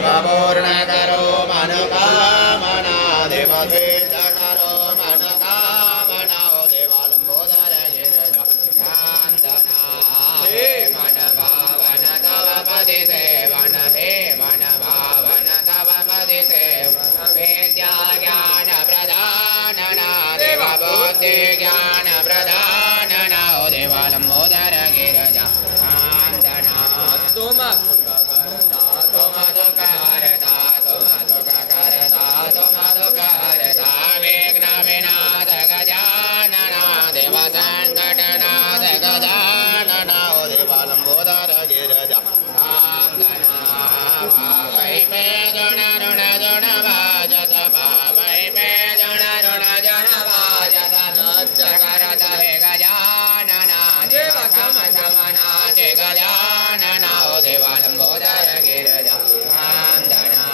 देव पूर्ण करो मनोकामना देव सिद्ध करो मनोकामना देव लंबोदर गिरिजा वंदना हे मन भावन तव पदि सेवन हे मन भावन तव पदि सेवन विद्या ज्ञान प्रदानना देव बुद्धि ज्ञान प्रदानना देव लंबोदर गिरिजा वंदना तुम दुख हरता विघ्न विनाश गजानना देव संकटनाथ गजानना देव लंबोदर गिरिजा वै पे जन ऋण जन वाजत वै पे जन ऋण जन वाजत करत हे गजानना देव क्षम क्षमनाथ गजानना देव लंबोदर गिरिजा वंदना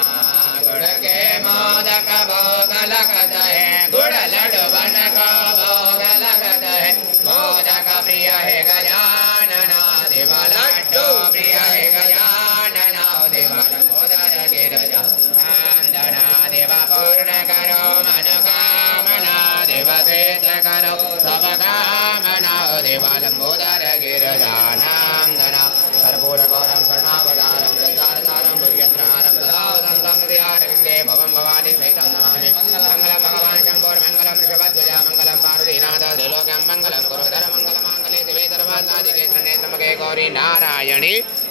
गुड़ के मोदक भोग लगत है गुड़ लड्डू बन का भोग लगत है मोदक प्रिय है गजानना देव लड्डू प्रिय है गजानना देव लंबोदर गिरिजा वंदना देव पूर्ण करो मनोकामना देव सिद्ध करो सब कामना देव लंबोदर गिरिजा वंदना कर्पूर गौरम करुणावतारम प्रचारधारम दुर्यंत्रहारम सदा वदन्तं हृदयारविन्दे भवं भवानी सहितं नमामि मंगलम भगवान शंभोर मंगलम ऋषभध्वज मंगलम पार्वतीनाथ त्रिलोक्यं मंगलम कुरुधर मंगलमांगल्ये शिवे सर्वासाधिके शरण्ये त्र्यंबके गौरी नारायणी